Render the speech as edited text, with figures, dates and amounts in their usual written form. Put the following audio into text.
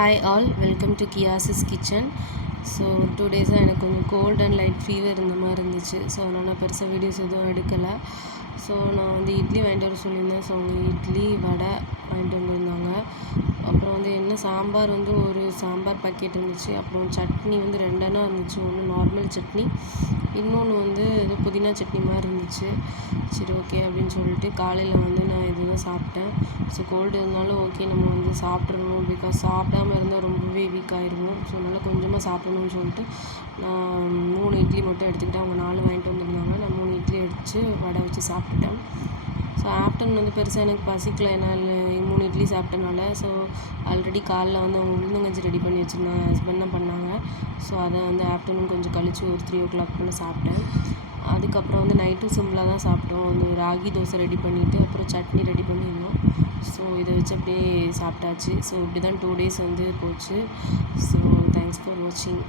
Hi all, welcome to கியாஸஸ் kitchen. So 2 டேஸாக எனக்கு கொஞ்சம் கோல்ட் அண்ட் லைட் ஃபீவர் இந்த மாதிரி இருந்துச்சு. ஸோ அதனால் நான் பெருசாக வீடியோஸ் எதுவும் எடுக்கலை. ஸோ நான் வந்து இட்லி வாங்கிட்டு வர சொல்லியிருந்தேன். ஸோ அவங்க இட்லி வடை வாங்கிட்டு வந்திருந்தாங்க. அப்புறம் வந்து என்ன சாம்பார் வந்து ஒரு சாம்பார் பாக்கெட் இருந்துச்சு. அப்புறம் சட்னி வந்து 2 இருந்துச்சு. ஒன்று நார்மல் சட்னி, இன்னொன்று வந்து ஏதோ புதினா சட்னி மாதிரி இருந்துச்சு. சரி ஓகே அப்படின்னு சொல்லிட்டு காலையில் வந்து நான் இதுதான் சாப்பிட்டேன். ஸோ கோல்டு இருந்தாலும் ஓகே நம்ம வந்து சாப்பிட்றணும், பிகாஸ் சாப்பிடாமல் இருந்தால் ரொம்பவே வீக் ஆகிடுவோம். ஸோ அதனால் கொஞ்சமாக சாப்பிடணும்னு சொல்லிட்டு நான் 3 இட்லி மட்டும் எடுத்துக்கிட்டேன். அவங்க 4 வாங்கிட்டு வந்திருந்தாங்க. நான் 3 இட்லி அடித்து வடை வச்சு சாப்பிட்டுட்டேன். ஸோ ஆஃப்டர்நூன் வந்து பெருசாக எனக்கு பசிக்கல, என்னால் 3 இட்லி சாப்பிட்டனால. ஸோ ஆல்ரெடி காலைல வந்து அவங்க உளுந்தங்கஞ்சி ரெடி பண்ணி வச்சுருந்தாங்க, ஹஸ்பண்ட் தான் பண்ணாங்க. ஸோ அதை வந்து ஆஃப்டர்நூன் கொஞ்சம் கழித்து ஒரு 3 o'clock போல் சாப்பிட்டேன். அதுக்கப்புறம் வந்து நைட்டும் சிம்பிளாக தான் சாப்பிட்டோம். வந்து ராகி தோசை ரெடி பண்ணிவிட்டு அப்புறம் சட்னி ரெடி பண்ணியிருந்தோம். ஸோ இதை வச்சு அப்படியே சாப்பிட்டாச்சு. ஸோ இப்படி தான் 2 days வந்து போச்சு. ஸோ தேங்க்ஸ் ஃபார் வாட்சிங்.